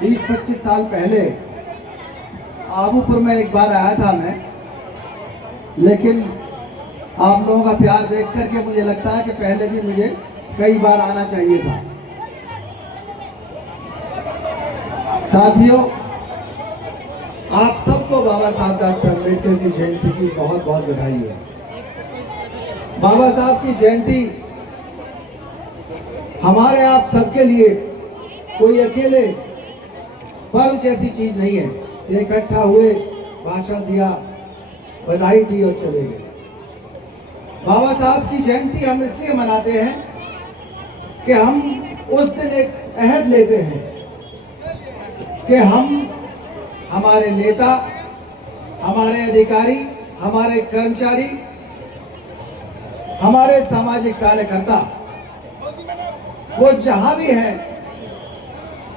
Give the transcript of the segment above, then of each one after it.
20-25 साल पहले आबूपुर में एक बार आया था मैं, लेकिन आप लोगों का प्यार देख करके मुझे लगता है कि पहले भी मुझे कई बार आना चाहिए था। साथियों, आप सबको बाबा साहब डॉक्टर अम्बेडकर की जयंती की बहुत बहुत बधाई है। बाबा साहब की जयंती हमारे आप सबके लिए कोई अकेले पर्व जैसी चीज नहीं है। इकट्ठा हुए, भाषण दिया, बधाई दी और चले गए। बाबा साहब की जयंती हम इसलिए मनाते हैं कि हम उस दिन एक अहद लेते हैं कि हम, हमारे नेता, हमारे अधिकारी, हमारे कर्मचारी, हमारे सामाजिक कार्यकर्ता, वो जहां भी हैं,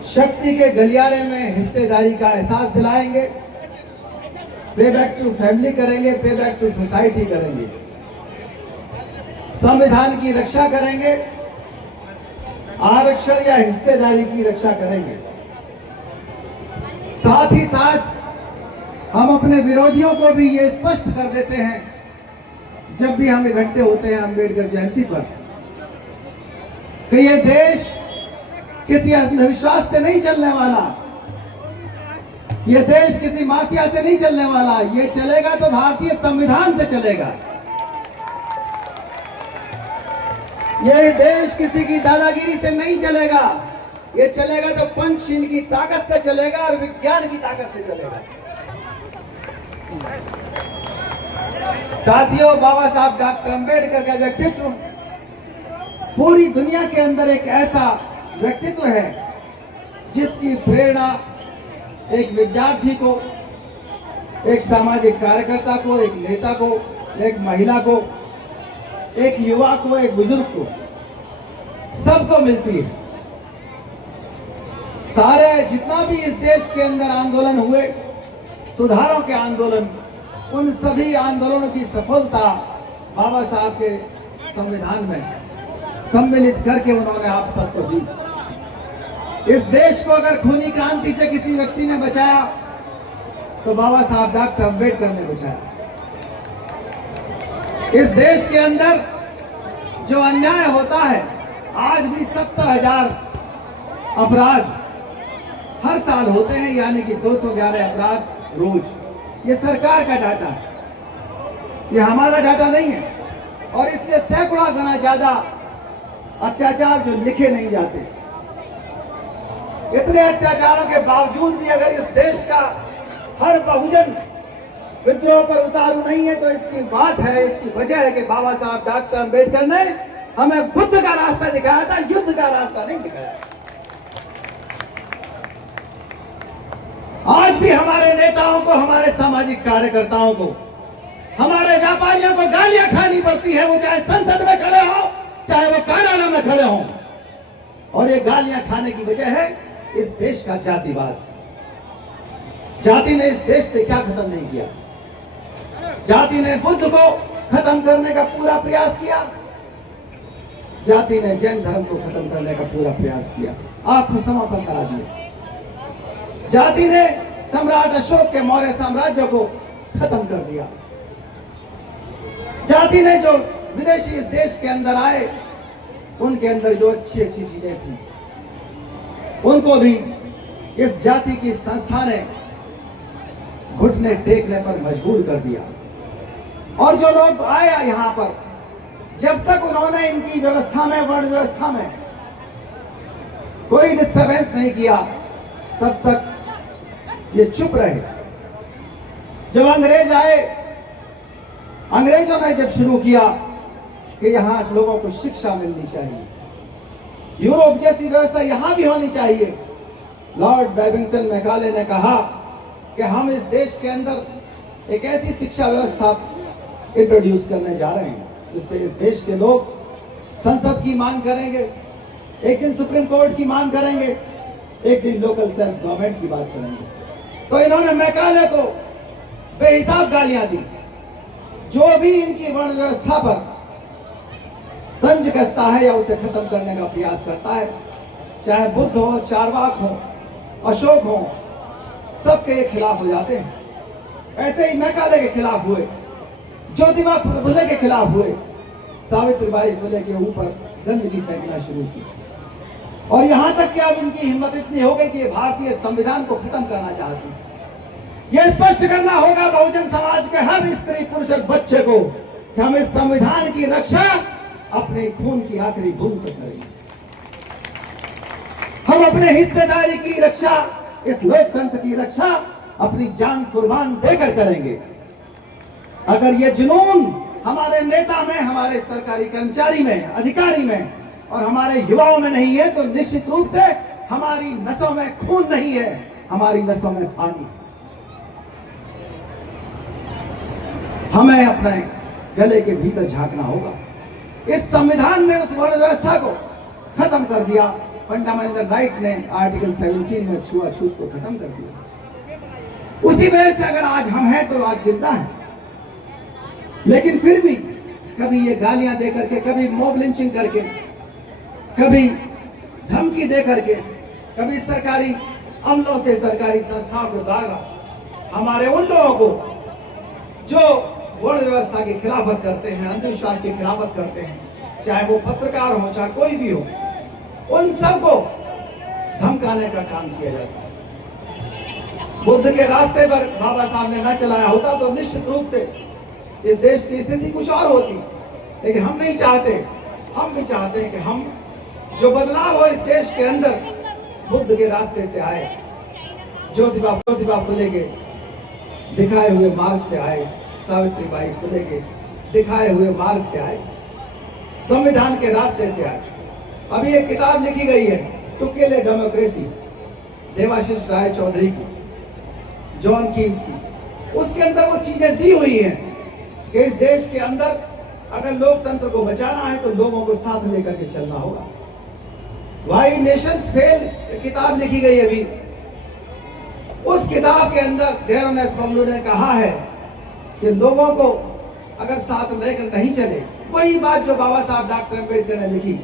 शक्ति के गलियारे में हिस्सेदारी का एहसास दिलाएंगे, पे बैक टू फैमिली करेंगे, पे बैक टू सोसाइटी करेंगे, संविधान की रक्षा करेंगे, आरक्षण या हिस्सेदारी की रक्षा करेंगे। साथ ही साथ हम अपने विरोधियों को भी ये स्पष्ट कर देते हैं जब भी हम इकट्ठे होते हैं अम्बेडकर जयंती पर, कि ये देश किसी अंधविश्वास से नहीं चलने वाला, ये देश किसी माफिया से नहीं चलने वाला। ये चलेगा तो भारतीय संविधान से चलेगा। ये देश किसी की दादागिरी से नहीं चलेगा। ये चलेगा तो पंचशील की ताकत से चलेगा और विज्ञान की ताकत से चलेगा। साथियों, बाबा साहब डॉक्टर अम्बेडकर का व्यक्तित्व पूरी दुनिया के अंदर एक ऐसा व्यक्तित्व है जिसकी प्रेरणा एक विद्यार्थी को, एक सामाजिक कार्यकर्ता को, एक नेता को, एक महिला को, एक युवा को, एक बुजुर्ग को, सबको मिलती है। सारे जितना भी इस देश के अंदर आंदोलन हुए, सुधारों के आंदोलन, उन सभी आंदोलनों की सफलता बाबा साहब के संविधान में सम्मिलित करके उन्होंने आप सबको दी। इस देश को अगर खूनी क्रांति से किसी व्यक्ति ने बचाया तो बाबा साहब डॉक्टर अम्बेडकर ने बचाया। इस देश के अंदर जो अन्याय होता है, आज भी 70,000 अपराध हर साल होते हैं, यानी कि 211 अपराध रोज। ये सरकार का डाटा है, ये हमारा डाटा नहीं है। और इससे सैकड़ों गुना ज्यादा अत्याचार जो लिखे नहीं जाते। इतने अत्याचारों के बावजूद भी अगर इस देश का हर बहुजन विद्रोह पर उतारू नहीं है, तो इसकी बात है, इसकी वजह है कि बाबा साहब डॉक्टर अम्बेडकर ने हमें बुद्ध का रास्ता दिखाया था, युद्ध का रास्ता नहीं दिखाया। आज भी हमारे नेताओं को, हमारे सामाजिक कार्यकर्ताओं को, हमारे व्यापारियों को गालियां खानी पड़ती है, वो चाहे संसद में खड़े हो, चाहे वो कार्यालय में खड़े हो। और ये गालियां खाने की वजह है इस देश का जातिवाद। जाति ने इस देश से क्या खत्म नहीं किया। जाति ने बुद्ध को खत्म करने का पूरा प्रयास किया, जाति ने जैन धर्म को खत्म करने का पूरा प्रयास किया, आत्मसमर्पण करा दिया। जाति ने सम्राट अशोक के मौर्य साम्राज्य को खत्म कर दिया। जाति ने जो विदेशी इस देश के अंदर आए, उनके अंदर जो अच्छी अच्छी चीजें थी, उनको भी इस जाति की संस्था ने घुटने टेकने पर मजबूर कर दिया। और जो लोग आए यहां पर, जब तक उन्होंने इनकी व्यवस्था में, वर्ण व्यवस्था में कोई डिस्टर्बेंस नहीं किया, तब तक ये चुप रहे। जब अंग्रेज आए, अंग्रेजों ने जब शुरू किया कि यहां लोगों को शिक्षा मिलनी चाहिए, यूरोप जैसी व्यवस्था यहां भी होनी चाहिए, लॉर्ड बैबिंगटन मैकाले ने कहा कि हम इस देश के अंदर एक ऐसी शिक्षा व्यवस्था इंट्रोड्यूस करने जा रहे हैं जिससे इस देश के लोग संसद की मांग करेंगे, एक दिन सुप्रीम कोर्ट की मांग करेंगे, एक दिन लोकल सेल्फ गवर्नमेंट की बात करेंगे। तो इन्होंने मैकाले को बेहिसाब गालियां दी। जो भी इनकी वर्ण व्यवस्था पर तंज कसता है या उसे खत्म करने का प्रयास करता है, चाहे बुद्ध हो, चारवाक हो, अशोक हो, सबके ये खिलाफ हो जाते हैं। ऐसे ही मैकाले के खिलाफ हुए, ज्योतिबा फुले के खिलाफ हुए, सावित्रीबाई फुले के ऊपर गंदगी फेंकना शुरू की। और यहां तक कि अब इनकी हिम्मत इतनी हो गई कि भारतीय संविधान को खत्म करना चाहती है। यह स्पष्ट करना होगा बहुजन समाज के हर स्त्री पुरुष और बच्चे को कि हम इस संविधान की रक्षा अपने खून की आखिरी बूंद तक करेंगे। हम अपने हिस्सेदारी की रक्षा, इस लोकतंत्र की रक्षा अपनी जान कुर्बान देकर करेंगे। अगर ये जुनून हमारे नेता में, हमारे सरकारी कर्मचारी में, अधिकारी में और हमारे युवाओं में नहीं है तो निश्चित रूप से हमारी नसों में खून नहीं है, हमारी नसों में पानी। हमें अपने गले के भीतर झांकना होगा। इस संविधान ने उस वर्ण व्यवस्था को खत्म कर दिया। फंडामेंटल राइट ने आर्टिकल 17 में छुआछूत को खत्म कर दिया। उसी वजह से अगर आज हम हैं तो आज जिंदा हैं। लेकिन फिर भी कभी ये गालियां दे करके, कभी मॉब लिंचिंग करके, कभी धमकी दे करके, कभी सरकारी अमलों से सरकारी संस्थाओं को द्वारा हमारे उन लोगों को जो वर्ण व्यवस्था की खिलाफत करते हैं, अंधविश्वास की खिलाफत करते हैं, चाहे वो पत्रकार हो, चाहे कोई भी हो, उन सबको धमकाने का काम किया जाता है। बुद्ध के रास्ते पर बाबा साहब ने न चलाया होता तो निश्चित रूप से इस देश की स्थिति कुछ और होती। लेकिन हम नहीं चाहते। हम भी चाहते हैं कि हम जो बदलाव हो इस देश के अंदर बुद्ध के रास्ते से आए, ज्योतिबा फुले के दिखाए हुए मार्ग से आए, सावित्रीबाई फुले के दिखाए हुए मार्ग से आए, संविधान के रास्ते से आए। अभी एक किताब लिखी गई है to kill a democracy, Debasish Roy Chowdhury की, जॉन कीन्स की। उसके अंदर वो चीजें दी हुई हैं कि इस देश के अंदर अगर लोकतंत्र को बचाना है तो लोगों को साथ लेकर के चलना होगा। वाई नेशंस फेल किताब लिखी गई अभी। उस किताब के अंदर डेरेन एस पगलू ने कहा है कि लोगों को अगर साथ लेकर नहीं चले, वही बात जो बाबा साहब डॉक्टर अम्बेडकर ने लिखी,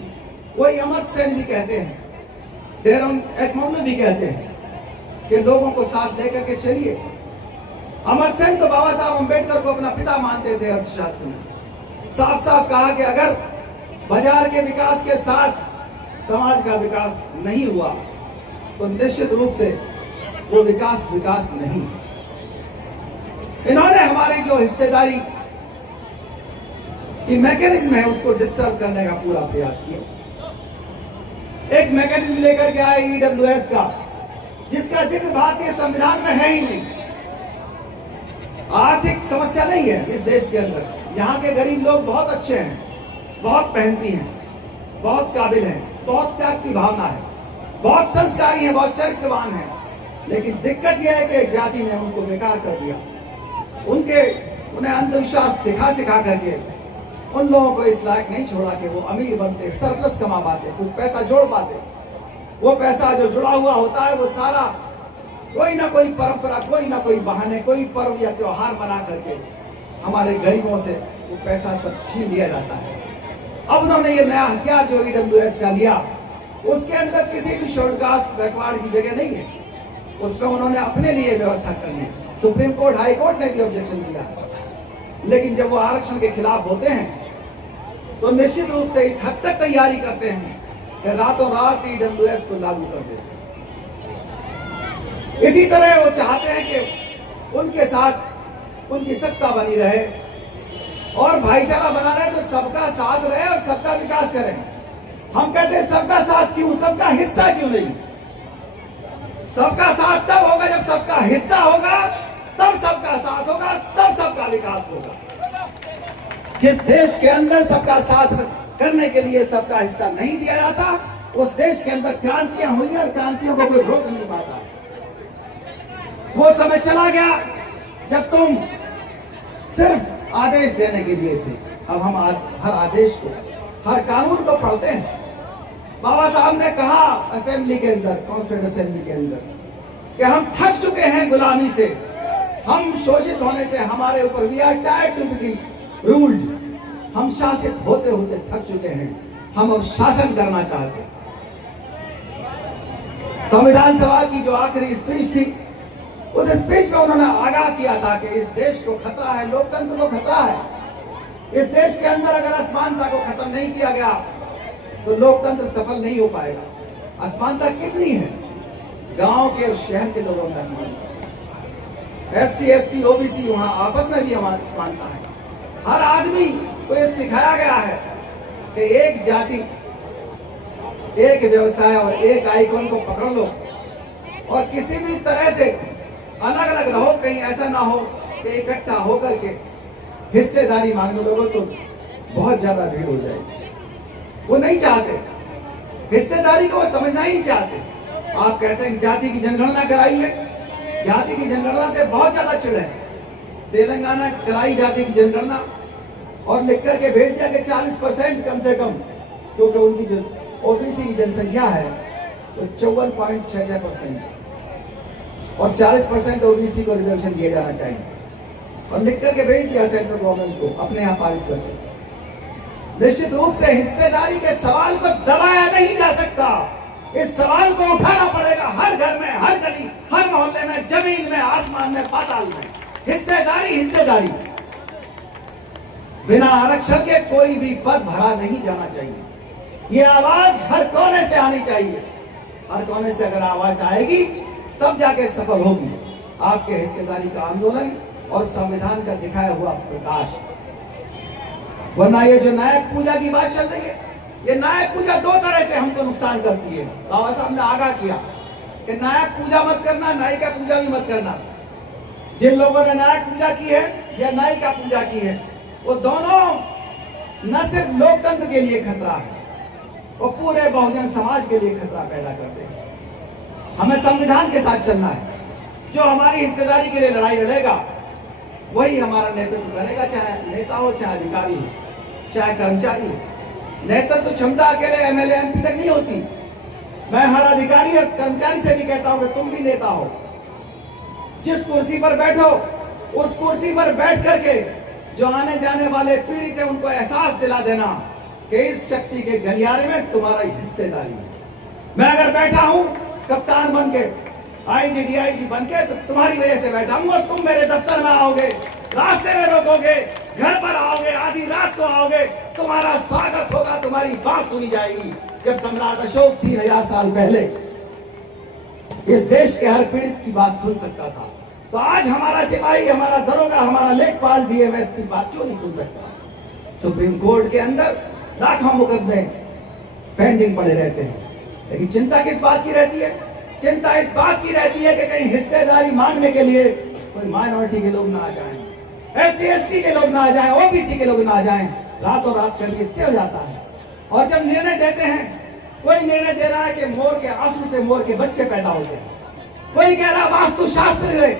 वही अमर्त्य सेन भी कहते हैं, डेरेन एस पगलू भी कहते हैं कि लोगों को साथ लेकर के चलिए। अमर्त्य सेन तो बाबा साहब अम्बेडकर को अपना पिता मानते थे अर्थशास्त्र में। साफ साफ कहा कि अगर बाजार के विकास के साथ समाज का विकास नहीं हुआ तो निश्चित रूप से वो विकास नहीं। इन्होंने हमारी जो हिस्सेदारी की मैकेनिज्म है उसको डिस्टर्ब करने का पूरा प्रयास किया। एक मैकेनिज्म लेकर के आए ईडब्ल्यूएस का, जिसका जिक्र भारतीय संविधान में है ही नहीं। आर्थिक समस्या नहीं है इस देश के अंदर। यहाँ के गरीब लोग बहुत अच्छे हैं, बहुत मेहनती हैं, बहुत काबिल हैं, बहुत त्याग की भावना है, बहुत संस्कारी है, बहुत चरित्रवान है। लेकिन दिक्कत यह है कि जाति ने उनको बेकार कर दिया। उन्हें अंधविश्वास सिखा करके उन लोगों को इस लायक नहीं छोड़ा कि वो अमीर बनते, सरप्लस कमा पाते, कुछ पैसा जोड़ पाते। वो पैसा जो जुड़ा हुआ होता है वो सारा कोई ना कोई परंपरा, कोई ना कोई बहाने, कोई पर्व या त्योहार बना करके हमारे गरीबों से वो पैसा सब छीन लिया जाता है। अब उन्होंने ये नया हथियार जो ईडब्ल्यूएस का लिया, उसके अंदर किसी भी शेड्यूल्ड कास्ट बैकवर्ड की जगह नहीं है। उसमें उन्होंने अपने लिए व्यवस्था करनी है। सुप्रीम कोर्ट, हाई कोर्ट ने भी ऑब्जेक्शन दिया। लेकिन जब वो आरक्षण के खिलाफ होते हैं तो निश्चित रूप से इस हद तक तैयारी करते हैं कि रातों रात ईडब्ल्यूएस को लागू कर देते हैं। इसी तरह वो चाहते हैं कि उनके साथ उनकी सत्ता बनी रहे और भाईचारा बना रहे, तो सबका साथ रहे और सबका विकास करें। हम कहते हैं सबका साथ क्यों, सबका हिस्सा क्यों नहीं? सबका साथ तब होगा जब सबका हिस्सा होगा, तब सबका साथ होगा, तब सबका विकास होगा। जिस देश के अंदर सबका साथ करने के लिए सबका हिस्सा नहीं दिया जाता, उस देश के अंदर क्रांतियां हुई और क्रांतियों को कोई रोक नहीं पाता। वो समय चला गया जब तुम सिर्फ आदेश देने के लिए थे। अब हम हर आदेश को, हर कानून को पढ़ते हैं। बाबा साहब ने कहा असेंबली के अंदर, कॉन्स्टिट्यूंट असेंबली के अंदर, कि हम थक चुके हैं गुलामी से, हम शोषित होने से, हमारे ऊपर we are tired to be ruled. हम शासित होते होते थक चुके हैं, हम अब शासन करना चाहते हैं। संविधान सभा की जो आखिरी स्पीच थी, उस स्पीच में उन्होंने आगाह किया था कि इस देश को खतरा है, लोकतंत्र को खतरा है। इस देश के अंदर अगर असमानता को खत्म नहीं किया गया तो लोकतंत्र सफल नहीं हो पाएगा। असमानता कितनी है? गांव के और शहर के लोगों में असमानता, SC ST OBC वहां आपस में भी हमारी असमानता है। हर आदमी को यह सिखाया गया है कि एक जाति, एक व्यवसाय और एक आइकॉन को पकड़ लो और किसी भी तरह से अलग अलग रहो, कहीं ऐसा ना हो कि इकट्ठा होकर के हिस्सेदारी मांगने लगो तो बहुत ज्यादा भीड़ हो जाएगी। वो नहीं चाहते, हिस्सेदारी को वो समझना ही नहीं चाहते। आप कहते हैं जाति की जनगणना कराई है, जाति की जनगणना से बहुत ज्यादा चिढ़ है। तेलंगाना कराई जाति की जनगणना और लिख करके भेज दिया कि 40% कम से कम, क्योंकि उनकी जो OBC की जनसंख्या है तो 54.66% और 40% OBC को रिजर्वेशन दिया जाना चाहिए और लिख करके भेज दिया सेंट्रल गवर्नमेंट को अपने यहाँ पारित करके। निश्चित रूप से हिस्सेदारी के सवाल को दबाया नहीं जा सकता। इस सवाल को उठाना पड़ेगा हर घर में, हर गली, हर मोहल्ले में, जमीन में, आसमान में, पाताल में। हिस्सेदारी, हिस्सेदारी। बिना आरक्षण के कोई भी पद भरा नहीं जाना चाहिए। ये आवाज हर कोने से आनी चाहिए। हर कोने से अगर आवाज आएगी तब जाके सफल होगी आपके हिस्सेदारी का आंदोलन और संविधान का दिखाया हुआ प्रकाश। वरना ये जो नायक पूजा की बात चल रही है, ये नायक पूजा दो तरह से हमको नुकसान करती है। बाबा साहब ने आगाह किया कि नायक पूजा मत करना, नायिका पूजा भी मत करना। जिन लोगों ने नायक पूजा की है या नायिका पूजा की है, वो दोनों न सिर्फ लोकतंत्र के लिए खतरा है, वो पूरे बहुजन समाज के लिए खतरा पैदा करते हैं। हमें संविधान के साथ चलना है। जो हमारी हिस्सेदारी के लिए लड़ाई लड़ेगा वही हमारा नेतृत्व करेगा, चाहे नेता हो, चाहे अधिकारी हो, चाहे कर्मचारी हो। नेतृत्व क्षमता अकेले MLA MP तक नहीं होती। मैं हर अधिकारी और कर्मचारी से भी कहता हूं कि तुम भी नेता हो। जिस कुर्सी पर बैठो उस कुर्सी पर बैठ करके जो आने जाने वाले पीड़ित है उनको एहसास दिला देना कि इस शक्ति के गलियारे में तुम्हारा हिस्सेदारी है। मैं अगर बैठा हूं कप्तान बन के, IG DIG बन के, तो तुम्हारी वजह से बैठा हूं और तुम मेरे दफ्तर में आओगे, रास्ते में रोकोगे, घर पर आओगे, आधी रात को आओगे, तुम्हारा स्वागत होगा, तुम्हारी बात सुनी जाएगी। जब सम्राट अशोक 3000 साल पहले इस देश के हर पीड़ित की बात सुन सकता था, तो आज हमारा सिपाही, हमारा दरोगा, हमारा लेखपाल DMS की बात क्यों नहीं सुन सकता? सुप्रीम कोर्ट के अंदर लाखों मुकदमे पेंडिंग पड़े रहते हैं, लेकिन चिंता किस बात की रहती है? चिंता इस बात की रहती है कि कहीं हिस्सेदारी मांगने के लिए कोई माइनॉरिटी के लोग ना आ जाएं, SC ST के लोग ना आ जाएं, OBC के लोग ना आ जाएं। रातों रात कभी स्टे हो जाता है। और जब निर्णय देते हैं, कोई निर्णय दे रहा है कि मोर के आंसू से मोर के बच्चे पैदा होते हैं, कोई कह रहा है वास्तुशास्त्र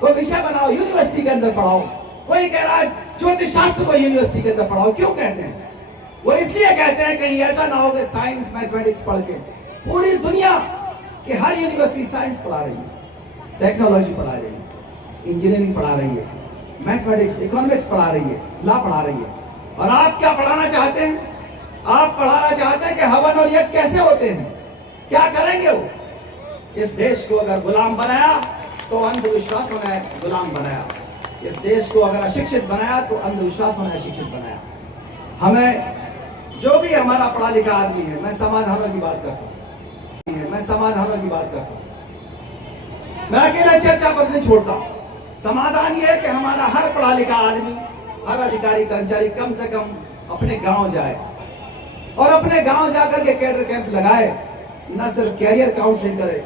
को विषय बनाओ, यूनिवर्सिटी के अंदर पढ़ाओ, कोई कह रहा है ज्योतिष शास्त्र को यूनिवर्सिटी के अंदर पढ़ाओ। क्यों कहते हैं? वो इसलिए कहते हैं कहीं ऐसा ना हो कि साइंस मैथमेटिक्स पढ़ के पूरी दुनिया की हर यूनिवर्सिटी साइंस पढ़ा रही है, टेक्नोलॉजी पढ़ा रही है, इंजीनियरिंग पढ़ा रही है, मैथमेटिक्स, इकोनॉमिक्स पढ़ा रही है, लॉ पढ़ा रही है। और आप क्या पढ़ाना चाहते हैं? आप पढ़ाना चाहते हैं कि हवन और यज्ञ कैसे होते हैं, क्या करेंगे वो? इस देश को अगर गुलाम बनाया तो अंधविश्वासों ने गुलाम बनाया। इस देश को अगर अशिक्षित बनाया तो अंधविश्वासों ने अशिक्षित बनाया। हमें जो भी हमारा पढ़ा लिखा आदमी है, मैं समाधानों की बात करता हूँ, मैं समाधानों की बात करता हूँ, मैं अकेला चर्चा पर नहीं छोड़ता। समाधान ये है कि हमारा हर पढ़ा लिखा आदमी, हर अधिकारी कर्मचारी कम से कम अपने गांव जाए और अपने गांव जाकर के कैडर कैंप लगाए, न सिर्फ कैरियर काउंसलिंग करे,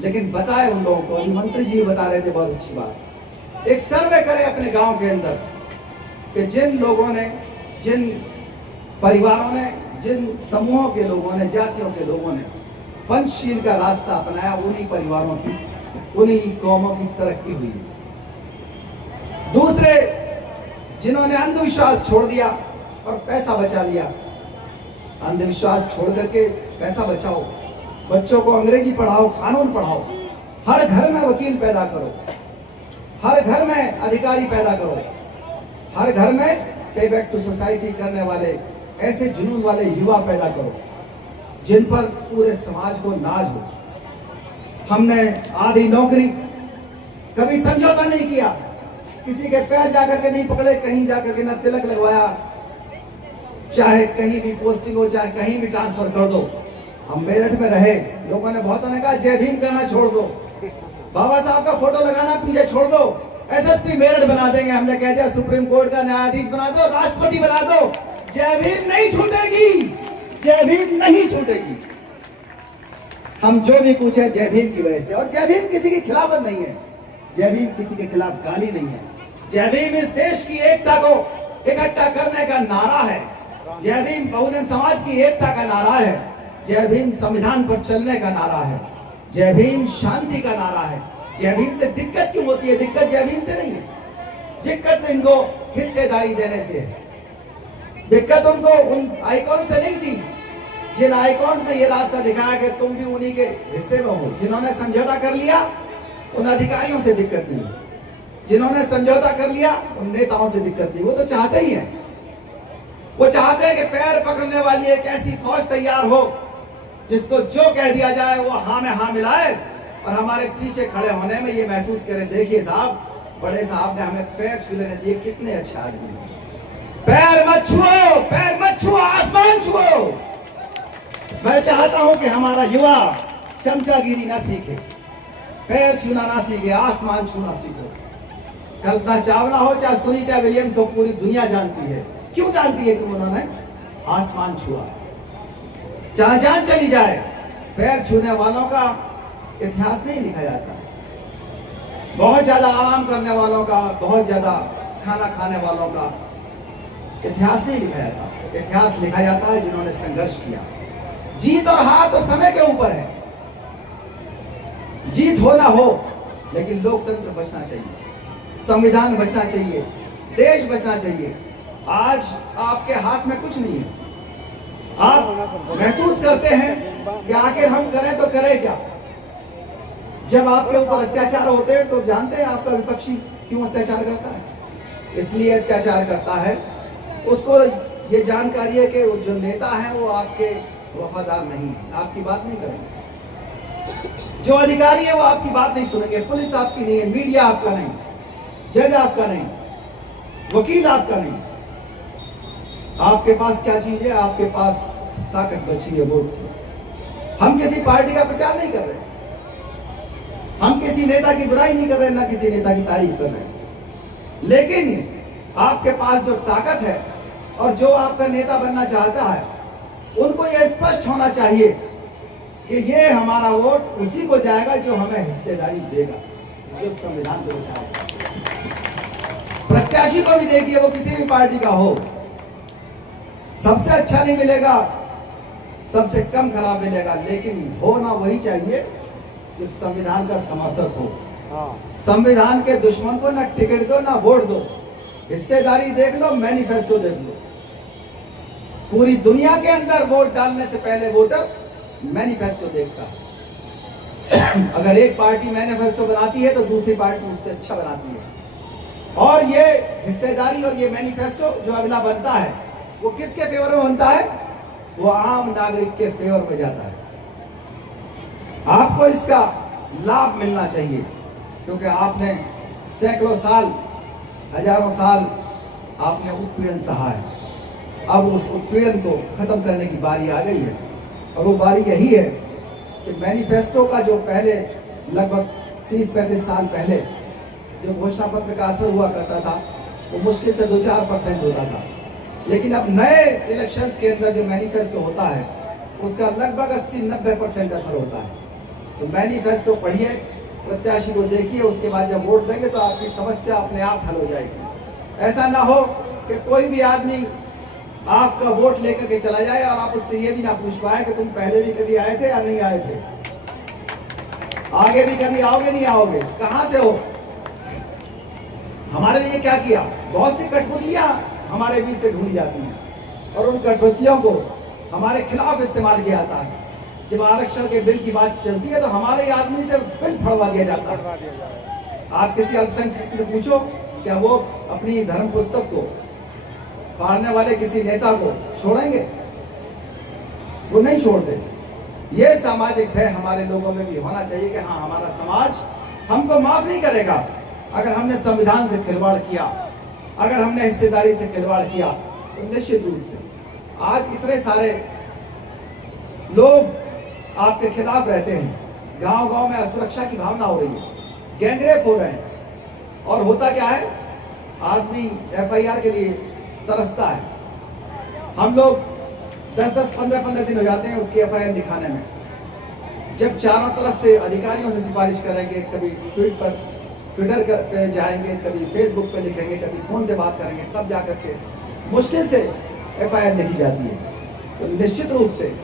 लेकिन बताए उन लोगों को। अभी मंत्री जी बता रहे थे, बहुत अच्छी बात, एक सर्वे करे अपने गांव के अंदर कि जिन लोगों ने, जिन परिवारों ने, जिन समूहों के लोगों ने, जातियों के लोगों ने पंचशील का रास्ता अपनाया, उन्हीं परिवारों की, उन्हीं कौमों की तरक्की हुई। दूसरे जिन्होंने अंधविश्वास छोड़ दिया और पैसा बचा लिया, अंधविश्वास छोड़ करके पैसा बचाओ, बच्चों को अंग्रेजी पढ़ाओ, कानून पढ़ाओ, हर घर में वकील पैदा करो, हर घर में अधिकारी पैदा करो, हर घर में पे बैक टू सोसाइटी करने वाले ऐसे जुनून वाले युवा पैदा करो जिन पर पूरे समाज को नाज हो। हमने आधी नौकरी, कभी समझौता नहीं किया, किसी के पैर जाकर के नहीं पकड़े, कहीं जाकर के न तिलक लगवाया, चाहे कहीं भी पोस्टिंग हो, चाहे कहीं भी ट्रांसफर कर दो। हम मेरठ में रहे, लोगों ने बहुतों ने कहा जय भीम करना छोड़ दो, बाबा साहब का फोटो लगाना पीछे छोड़ दो, एसएसपी मेरठ बना देंगे। हमने कह दिया सुप्रीम कोर्ट का न्यायाधीश बना दो, राष्ट्रपति बना दो, जय भीम नहीं छूटेगी, जय भीम नहीं छूटेगी। हम जो भी कुछ है जय भीम की वजह से, और जय भीम किसी के खिलाफ नहीं है, जय भीम किसी के खिलाफ गाली नहीं है। जय भीम इस देश की एकता को इकट्ठा करने का नारा है, जय भीम बहुजन समाज की एकता का नारा है, जय भीम संविधान पर चलने का नारा है, जय भीम शांति का नारा है। जय भीम से दिक्कत क्यों होती है? दिक्कत जय भीम से नहीं है, दिक्कत इनको हिस्सेदारी देने से है, दिक्कत उनको उन आइकॉन से नहीं थी जिन आइकॉन ने ये रास्ता दिखाया कि तुम भी उन्हीं के हिस्से में हो। जिन्होंने समझौता कर लिया उन अधिकारियों से दिक्कत नहीं, जिन्होंने समझौता कर लिया उन नेताओं से दिक्कत नहीं। वो तो चाहते ही हैं, वो चाहते हैं कि पैर पकड़ने वाली एक ऐसी फौज तैयार हो जिसको जो कह दिया जाए वो हाँ में हाँ मिलाए, और हमारे पीछे खड़े होने में ये महसूस करे, देखिए साहब, बड़े साहब ने हमें पैर छू लेने दिए, कितने अच्छे आदमी। पैर मत छुओ, पैर मत छुओ, आसमान छुओ। मैं चाहता हूं कि हमारा युवा चमचागिरी ना सीखे, पैर छूना ना सीखे, आसमान छूना सीखे। कल्पना चावला हो चाहे सुनीता विलियम्स हो, पूरी दुनिया जानती है। क्यों जानती है? कि उन्होंने आसमान छुआ। जहां जान चली जाए, पैर छूने वालों का इतिहास नहीं लिखा जाता। बहुत ज्यादा आराम करने वालों का, बहुत ज्यादा खाना खाने वालों का इतिहास नहीं लिखा जाता। इतिहास लिखा जाता है जिन्होंने संघर्ष किया। जीत और हार तो समय के ऊपर है, जीत हो ना हो, लेकिन लोकतंत्र बचना चाहिए, संविधान बचना चाहिए, देश बचना चाहिए। आज आपके हाथ में कुछ नहीं है। आप महसूस करते हैं कि आखिर हम करें तो करें क्या? जब आपके ऊपर अत्याचार होते हैं तो जानते हैं आपका विपक्षी क्यों अत्याचार करता है। इसलिए अत्याचार करता है, उसको ये जानकारी है कि वो जो नेता है वो आपके वफादार नहीं है, आपकी बात नहीं करेंगे। जो अधिकारी है वो आपकी बात नहीं सुनेंगे, पुलिस आपकी नहीं है, मीडिया आपका नहीं, जज आपका नहीं, वकील आपका नहीं। आपके पास क्या चीज है? आपके पास ताकत बची है, वोट। हम किसी पार्टी का प्रचार नहीं कर रहे, हम किसी नेता की बुराई नहीं कर रहे, ना किसी नेता की तारीफ कर रहे, लेकिन आपके पास जो ताकत है और जो आपका नेता बनना चाहता है, उनको यह स्पष्ट होना चाहिए कि ये हमारा वोट उसी को जाएगा जो हमें हिस्सेदारी देगा, जो संविधान को बचाएगा। प्रत्याशी को भी देखिए, वो किसी भी पार्टी का हो, सबसे अच्छा नहीं मिलेगा, सबसे कम खराब मिलेगा, लेकिन होना वही चाहिए जो संविधान का समर्थक हो। संविधान के दुश्मन को ना टिकट दो ना वोट दो, हिस्सेदारी देख लो, मैनिफेस्टो देख लो। पूरी दुनिया के अंदर वोट डालने से पहले वोटर मैनिफेस्टो देखता है। अगर एक पार्टी मैनिफेस्टो बनाती है तो दूसरी पार्टी उससे अच्छा बनाती है। और ये हिस्सेदारी और ये मैनिफेस्टो जो अगला बनता है वो किसके फेवर में बनता है? वो आम नागरिक के फेवर में जाता है। आपको इसका लाभ मिलना चाहिए, क्योंकि आपने सैकड़ों साल, हजारों साल आपने उत्पीड़न सहा है। अब उस उत्पीड़न को खत्म करने की बारी आ गई है, और वो बारी यही है कि मैनिफेस्टो का जो पहले लगभग 30-35 साल पहले जो घोषणा पत्र का असर हुआ करता था वो मुश्किल से 2-4% होता था, लेकिन अब नए इलेक्शंस के अंदर जो मैनिफेस्टो होता है उसका लगभग 80-90% असर होता है। तो मैनिफेस्टो पढ़िए, प्रत्याशी को देखिए, उसके बाद जब वोट देंगे तो आपकी समस्या अपने आप हल हो जाएगी। ऐसा ना हो कि कोई भी आदमी आपका वोट लेकर के चला जाए और आप उससे ये भी ना पूछ पाए कि तुम पहले भी कभी आए थे या नहीं आए थे, आगे भी कभी आओगे नहीं आओगे, कहां से हो, हमारे लिए क्या किया। बहुत सी कठपुतलियां हमारे बीच से ढूंढी जाती हैं और उन कठपुतलियों को हमारे खिलाफ इस्तेमाल किया जाता है। जब आरक्षण के बिल की बात चलती है तो हमारे आदमी से बिल फड़वा दिया जाता है। आप किसी अल्पसंख्यक से पूछो, क्या वो अपनी धर्म पुस्तक को फाड़ने वाले किसी नेता को छोड़ेंगे? वो नहीं छोड़ते। ये सामाजिक भय हमारे लोगों में भी होना चाहिए कि हाँ, हमारा समाज हमको माफ नहीं करेगा अगर हमने संविधान से खिलवाड़ किया, अगर हमने हिस्सेदारी से खिलवाड़ किया। तो निश्चित रूप से आज इतने सारे लोग आपके खिलाफ रहते हैं, गांव गांव में असुरक्षा की भावना हो रही है, गैंगरेप हो रहे हैं, और होता क्या है, आदमी एफआईआर के लिए तरसता है। हम लोग 10-10, 15-15 दिन हो जाते हैं उसकी एफआईआर दिखाने में। जब चारों तरफ से अधिकारियों से सिफारिश करेंगे, कभी ट्विटर पे जाएंगे, कभी फेसबुक पे लिखेंगे, कभी फोन से बात करेंगे, तब जाकर के मुश्किल से एफआईआर लिखी जाती है। तो निश्चित रूप से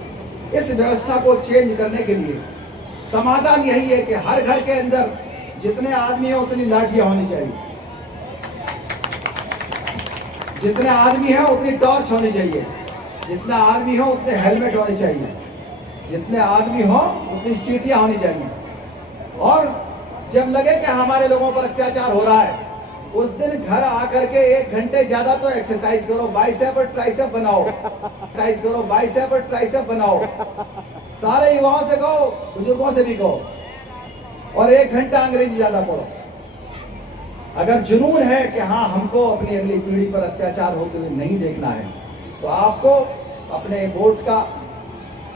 इस व्यवस्था को चेंज करने के लिए समाधान यही है कि हर घर के अंदर जितने आदमी हैं उतनी लाठियां होनी चाहिए, जितने आदमी हैं उतनी टॉर्च होनी चाहिए, जितना आदमी हो उतने हेलमेट होने चाहिए, जितने आदमी हो उतनी सीटियां होनी चाहिए। और जब लगे कि हमारे लोगों पर अत्याचार हो रहा है, उस दिन घर आकर के 1 घंटे ज्यादा तो एक्सरसाइज करो, बाइसेप और ट्राइसेप बनाओ, एक्सरसाइज करो, बाइसेप और ट्राइसेप बनाओ। सारे युवाओं से कहो, बुजुर्गों से भी कहो, और 1 घंटा अंग्रेजी ज्यादा पढ़ो। अगर जुनून है कि हाँ, हमको अपनी अगली पीढ़ी पर अत्याचार होते हुए नहीं देखना है, तो आपको अपने वोट का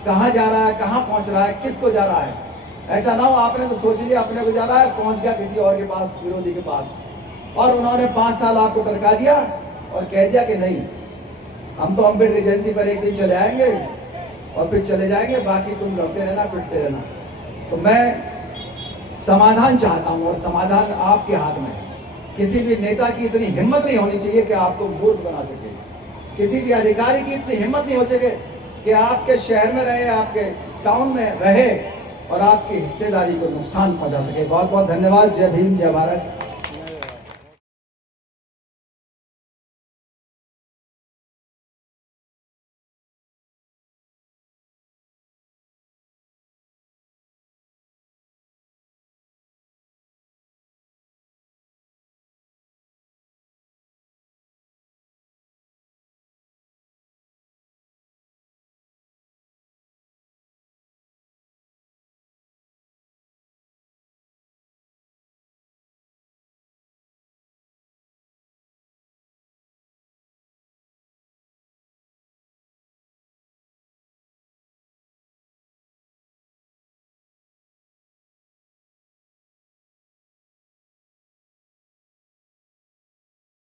कहाँ जा रहा है, कहाँ पहुंच रहा है, किसको जा रहा है, ऐसा ना हो आपने तो सोच लिया अपने को जा रहा है, पहुंच गया किसी और के पास, विरोधी के पास, और उन्होंने 5 साल आपको तरका दिया और कह दिया कि नहीं, हम तो अम्बेडकर जयंती पर एक दिन चले आएंगे और फिर चले जाएंगे, बाकी तुम लड़ते रहना, पिटते रहना। तो मैं समाधान चाहता हूँ, और समाधान आपके हाथ में है। किसी भी नेता की इतनी हिम्मत नहीं होनी चाहिए कि आपको मूर्ख बना सके, किसी भी अधिकारी की इतनी हिम्मत नहीं हो सके कि आपके शहर में रहे, आपके टाउन में रहे और आपकी हिस्सेदारी को नुकसान पहुंचा सके। बहुत बहुत धन्यवाद। जय भीम, जय भारत।